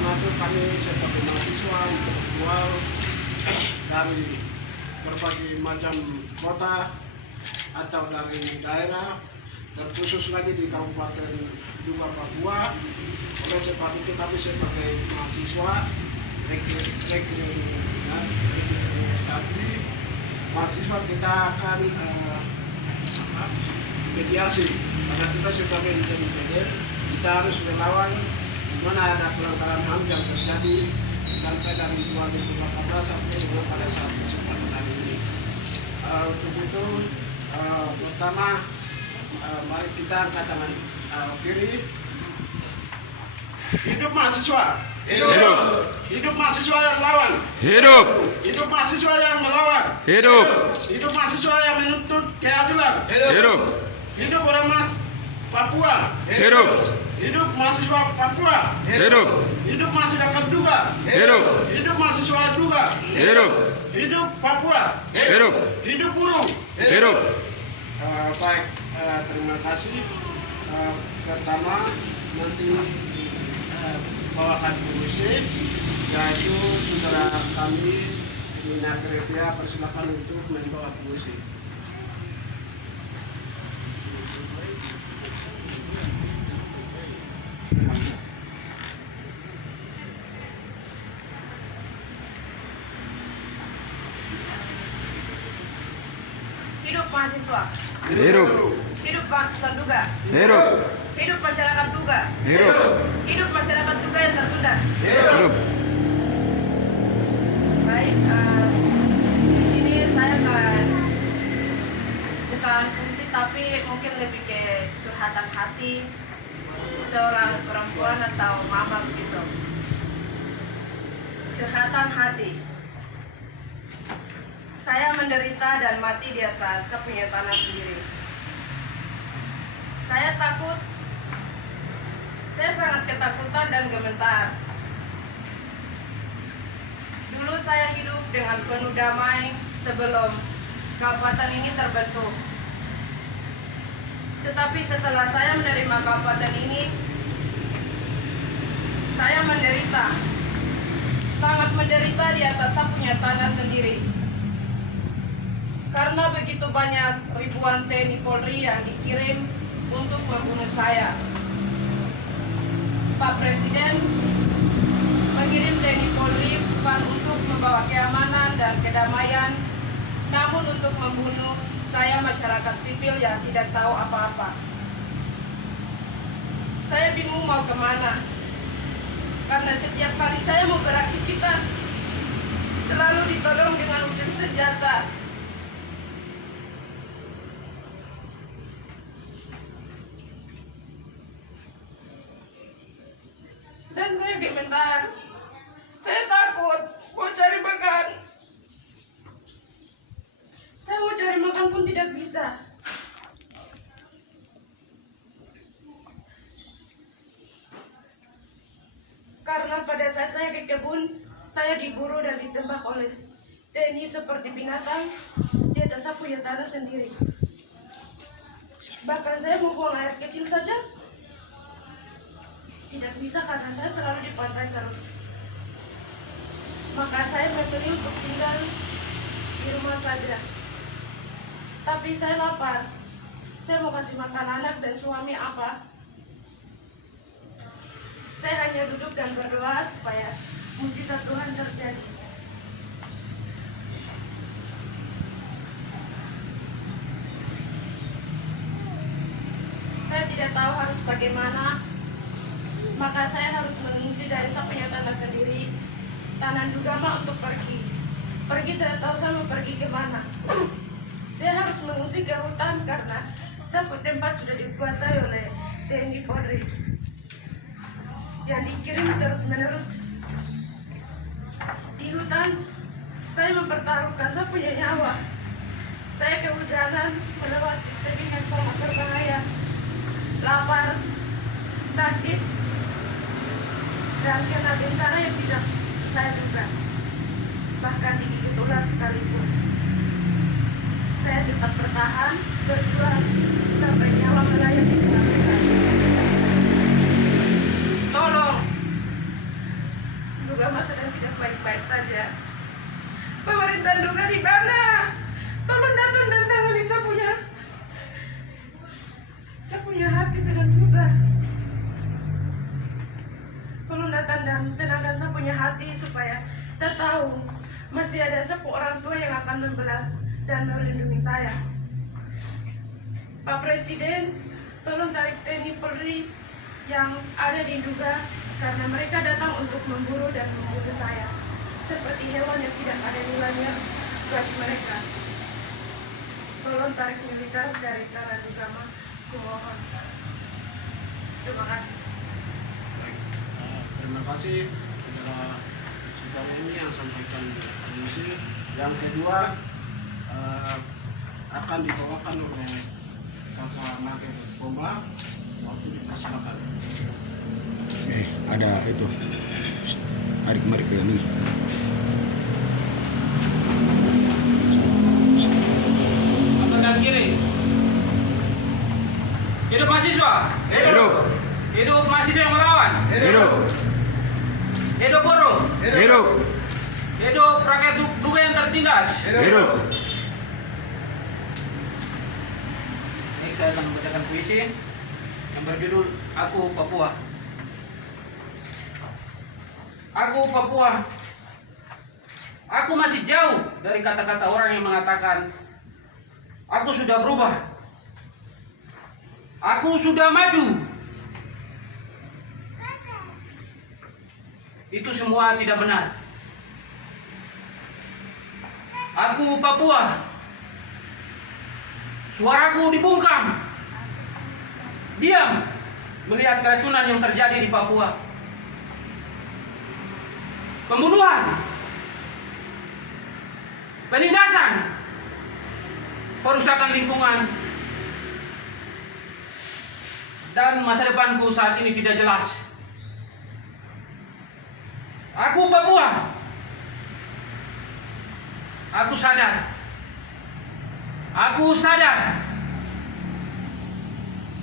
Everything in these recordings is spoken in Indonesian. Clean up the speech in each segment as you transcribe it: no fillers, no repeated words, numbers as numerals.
karena itu kami sebagai mahasiswa intelektual dari berbagai macam kota atau dari daerah, terkhusus lagi di Kabupaten Duga Papua. Oleh sebab itu kami sebagai mahasiswa mahasiswa kita akan mediasi, karena kita sebagai independen kita harus melawan di mana ada pelanggaran HAM yang terjadi sampai dari 2018 sampai dengan pada saat kesempatan hari ini. Untuk itu pertama mari kita angkat tangan kiri. Hidup mahasiswa. Hidup. Hidup mahasiswa yang melawan. Hidup. Hidup mahasiswa yang melawan. Hidup. Hidup mahasiswa yang menuntut keadilan. Hidup. Hidup orang Papua. Hidup. Hidup mahasiswa Papua. Hidup. Hidup masyarakat Duga. Hidup. Hidup mahasiswa Duga. Hidup. Hidup Papua. Hidup. Hidup buruh. Hidup. Baik, terima kasih. Pertama nanti bawakan puisi, yaitu saudara kami Nina Grevia, persilakan untuk membawa puisi. Hidup mahasiswa. Hidup. Hidup mahasiswa Duga. Hidup. Hidup masyarakat Duga. Hidup. Hidup masyarakat Duga yang tertindas. Hidup. Baik, di sini saya bukan puisi tapi mungkin lebih ke curhatan hati seorang perempuan atau mama begitu. Curhatan hati. Saya menderita dan mati di atas punya tanah sendiri. Saya takut. Saya sangat ketakutan dan gemetar. Dulu saya hidup dengan penuh damai sebelum kabupaten ini terbentuk. Tetapi setelah saya menerima kabupaten ini, saya menderita. Sangat menderita di atas punya tanah sendiri. Karena begitu banyak ribuan TNI Polri yang dikirim untuk membunuh saya. Pak Presiden mengirim TNI Polri bukan untuk membawa keamanan dan kedamaian, namun untuk membunuh saya masyarakat sipil yang tidak tahu apa-apa. Saya bingung mau kemana, karena setiap kali saya mau beraktivitas selalu ditodong dengan ujung senjata. Dan saya gemetar. Saya takut mau cari makan. Saya mau cari makan pun tidak bisa. Karena pada saat saya ke kebun, saya diburu dan ditembak oleh TNI seperti binatang di atas punya tanah sendiri. Bahkan saya mau buang air kecil saja tidak bisa karena saya selalu dipantai terus. Maka saya memilih untuk tinggal di rumah saja. Tapi saya lapar. Saya mau kasih makan anak dan suami apa? Saya hanya duduk dan berdoa supaya mujizat Tuhan terjadi. Saya tidak tahu harus bagaimana. Maka saya harus mengungsi dari punya tanah sendiri, tanah Dugama untuk pergi. Pergi tidak tahu saya mau pergi kemana. Saya harus mengungsi ke hutan karena tempat sudah dikuasai oleh TNI Polri yang dikirim terus-menerus. Di hutan, saya mempertaruhkan saya punya nyawa. Saya kehujanan melewati tebing yang sangat berbahaya, lapar, sakit, dan kena bencana yang tidak saya duga, bahkan digigit ular sekalipun. Saya tetap bertahan, berjuang sampai nyawa melayang di tengah hutan. Tolong, Dugama sedang tidak baik-baik saja. Pemerintah Duga di mana? Tolong datang dan tangani saya punya hati sedang susah. Tolong datang dan tenangkan saya punya hati supaya saya tahu masih ada 10 orang tua yang akan membelah dan melindungi saya. Pak Presiden, tolong tarik TNI Polri yang ada di Duga karena mereka datang untuk memburu dan membunuh saya. Seperti hewan yang tidak ada nilainya bagi mereka. Tolong tarik militer dari tanah Dugama, kumohon. Terima kasih. Baik. Terima kasih kepada saudara ini yang sampaikan polisi. Yang kedua akan dibawakan oleh Kakak Mager Pomba. Waktu dipersilakan. Ada itu. Mari ke ini. Kanan kiri. Hidup mahasiswa. Hidup. Hidup mahasiswa yang melawan. Hidup. Hidup buruh. Hidup. Hidup rakyat Duga yang tertindas. Hidup. Baik, saya akan membacakan puisi yang berjudul Aku Papua. Aku Papua. Aku masih jauh dari kata-kata orang yang mengatakan aku sudah berubah. Aku sudah maju. Itu semua tidak benar. Aku Papua. Suaraku dibungkam. Diam melihat keracunan yang terjadi di Papua. Pembunuhan, penindasan, perusakan lingkungan, dan masa depanku saat ini tidak jelas. Aku Papua. Aku sadar. Aku sadar.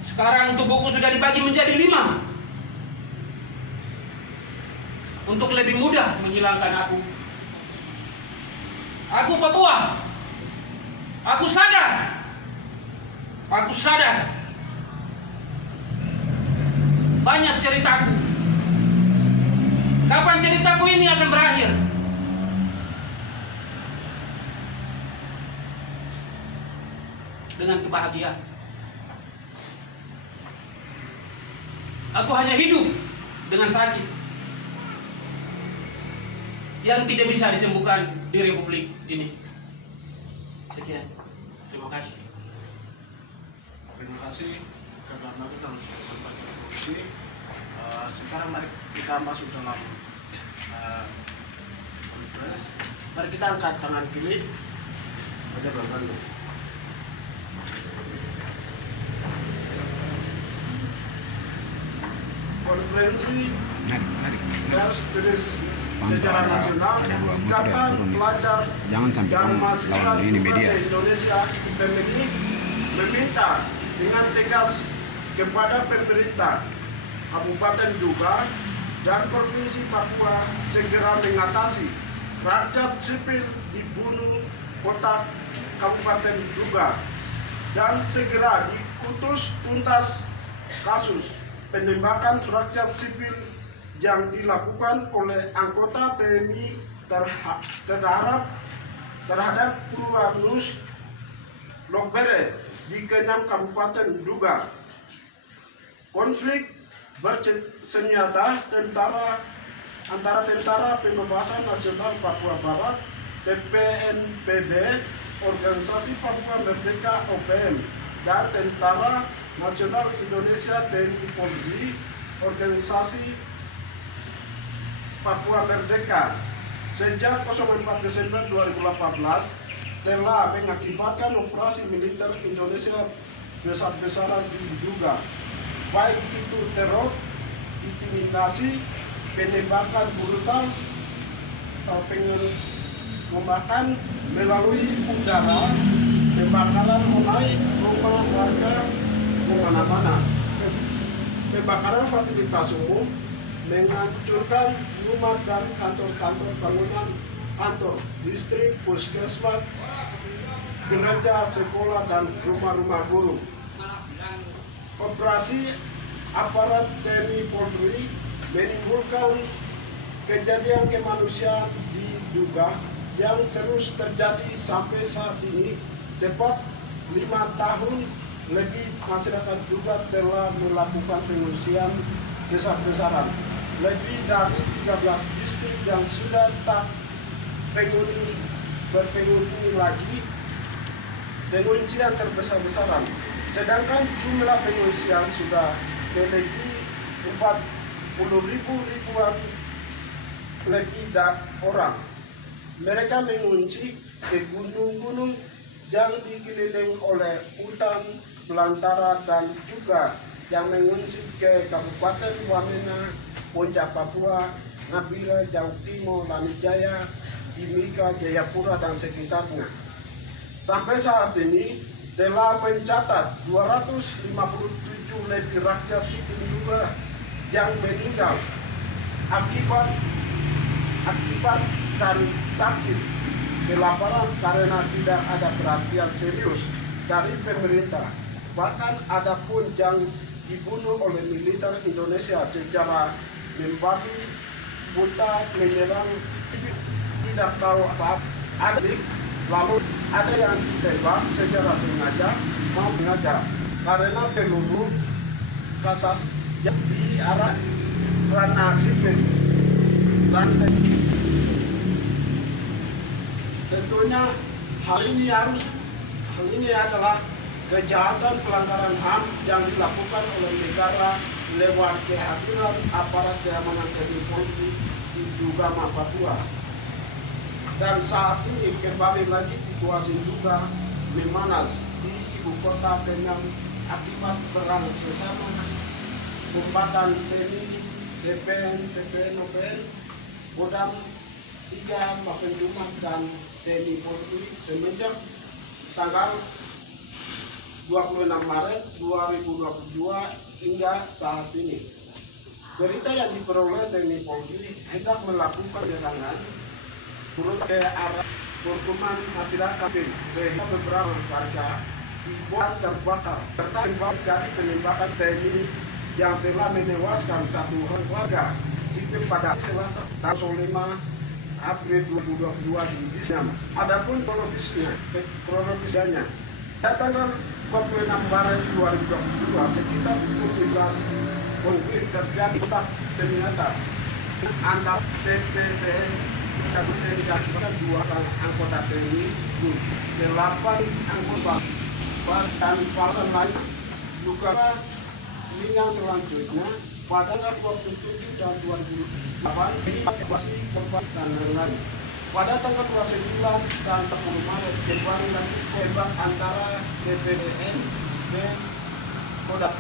Sekarang tubuhku sudah dibagi menjadi 5. Untuk lebih mudah menghilangkan aku. Aku Papua. Aku sadar. Aku sadar. Banyak ceritaku. Kapan ceritaku ini akan berakhir? Dengan kebahagiaan. Aku hanya hidup dengan sakit yang tidak bisa disembuhkan di Republik ini. Sekian. Terima kasih. Terima kasih karena nanti kalau sudah sampai ke kursi. Sekarang mari kita masuk dalam konferensi. Mari kita angkat tangan kiri pada belakang. Konferensi Mari. pers tulis secara nasional Ada 2 motor yang Ikatan turun. Pelajar Jangan sampai dan kamu Mahasiswa lawan ini Duga media. se-Indonesia PMI meminta dengan tegas kepada pemerintah Kabupaten Duga dan Provinsi Papua segera mengatasi rakyat sipil dibunuh kota Kabupaten Duga dan segera diputus tuntas kasus penembakan rakyat sipil yang dilakukan oleh anggota TNI terhadap Purwanus Lokbere di Kenyam Kabupaten Duga. Konflik bersenjata antara Tentara Pembebasan Nasional Papua Barat TPNPB, Organisasi Papua Merdeka OPM, dan Tentara Nasional Indonesia TNI Polri, Organisasi Papua Merdeka sejak 04 Desember 2018 telah mengakibatkan operasi militer Indonesia besar-besaran di Duga, baik itu teror, intimidasi, penembakan brutal, pengemakan melalui udara, pembakaran mulai rumah warga kemana-mana, pembakaran fasilitas umum, menghancurkan rumah dan kantor-kantor bangunan kantor, distrik, puskesmas, gereja, sekolah, dan rumah-rumah guru. Operasi aparat TNI Polri menimbulkan kejadian kemanusiaan diduga yang terus terjadi sampai saat ini. Tepat 5 tahun lebih masyarakat juga telah melakukan pengungsian besar-besaran. Lebih dari 13 distrik yang sudah tak berpenghuni lagi pengungsian terbesar-besaran. Sedangkan jumlah pengungsian sudah melebihi 40.000 lebih orang. Mereka mengungsi ke gunung-gunung yang dikelilingi oleh hutan belantara dan juga yang mengungsi ke Kabupaten Wamena, Puncak Papua, Nabire, Jawa Timur, Lanijaya, Timika, Jayapura, dan sekitarnya. Sampai saat ini telah mencatat 257 lebih rakyat sipil juga yang meninggal akibat dan sakit, kelaparan karena tidak ada perhatian serius dari pemerintah. Bahkan ada pun yang dibunuh oleh militer Indonesia secara membabi buta, menyerang, tidak tahu apa-apa. Lalu ada yang ditembak secara sengaja mau sengaja karena peluru kasas yang diarah karena sipil. Dan tentunya hal ini adalah kejahatan pelanggaran HAM yang dilakukan oleh negara lewat kehadiran aparat keamanan TNI Polri di Dugama, Papua. Dan saat ini kembali lagi situasi juga memanas di ibu kota Penang akibat perang sesama kombatan TNI, TPN, OPN, Kodam 3, Mapenduman, dan TNI Polri semenjak tanggal 26 Maret 2022 hingga saat ini. Berita yang diperoleh TNI Polri hendak melakukan penyerangan turut ke arah permukiman masyarakat sehingga beberapa warga dibuat terbakar serta terjadi penembakan TNI yang telah menewaskan satu warga sipil pada Selasa tanggal 5 April 2022 di Disney. Adapun kronologisnya tanggal 26 Maret 2022 sekitar pukul 17 konflik terjadi kontak senjata antar TPPN dan 2 anggota TNI, 8 anggota dan pasal lain luka ringan. Selanjutnya pada tanggal 27 dan 28 ini masih korban dan lain-lain. Pada tanggal 29 dan 30 Maret kembali lagi tembak antara TPN dan Kodam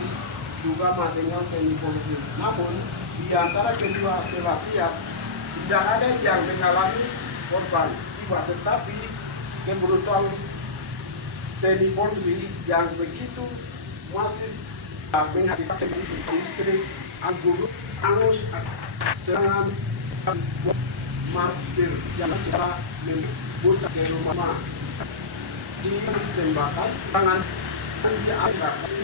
juga dengan TNI Polri. Namun di antara kedua belah pihak tidak ada yang mengalami korban jiwa, tetapi kebrutalan TNI Polri yang begitu masif mengakibatkan distrik Angguru, Angus, serangan martir yang sudah membuat ke rumah di tembakan tangan di atas